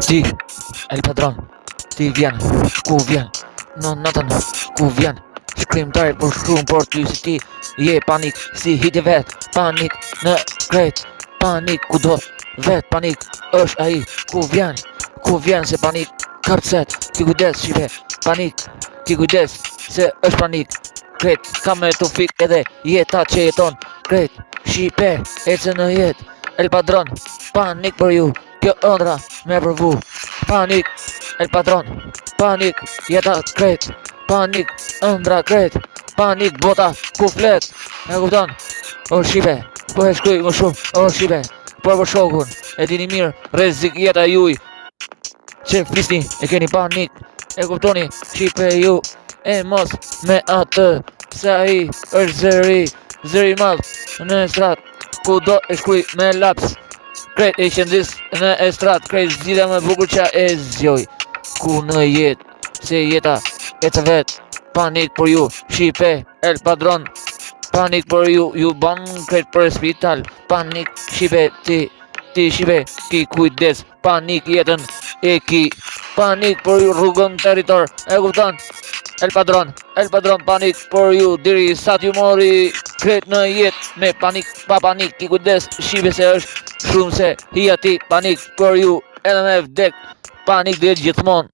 Ti, El Padron, ti vjen, ku vjen, në natën, ku vjen, shkrimtari për shumë por ty si ti, je panik, si hiti vet, panik në krejt, panik kudo, vet panik, është ai, ku vjen se panik, kapset, ki kujdes shive, panik, ki kujdes se është panik, krejt, kam me të fik edhe jeta që jeton, krejt, shipe, ecë në jet, El Padron, panik për ju, kjo ëndra me përvu, panik, El Padron, panik, jeta krejt, panik, ëndra krejt, panik, bota, ku flet, e kupton, o shive, po e shkruj më shumë, o shive, por për shokun, e dini mirë, rrezik jeta juj, që flisni, e keni panik, e kuptoni, shipe ju, e mos me atë, se ai është zëri madh, në strat, ku do e shkruj me laps, krejt e qëndis në estrat, krejt zgjidhja më bukur që e zgjoj, ku në jet, se jeta e të vet, panik për ju, shipe, El Padron, panik për ju, ju ban krejt për spital, panik, shipe, ti shipe, ki kujdes, panik jetën e ki, panik për ju rrugën territor, e kupton? El Padron, panik për ju, diri sa t'ju mori krejt në jet, me panik, pa panik, ki kujdes, shipe se është shumë se hija ti, panik për ju, edhe me vdek, panik dhe gjithmon.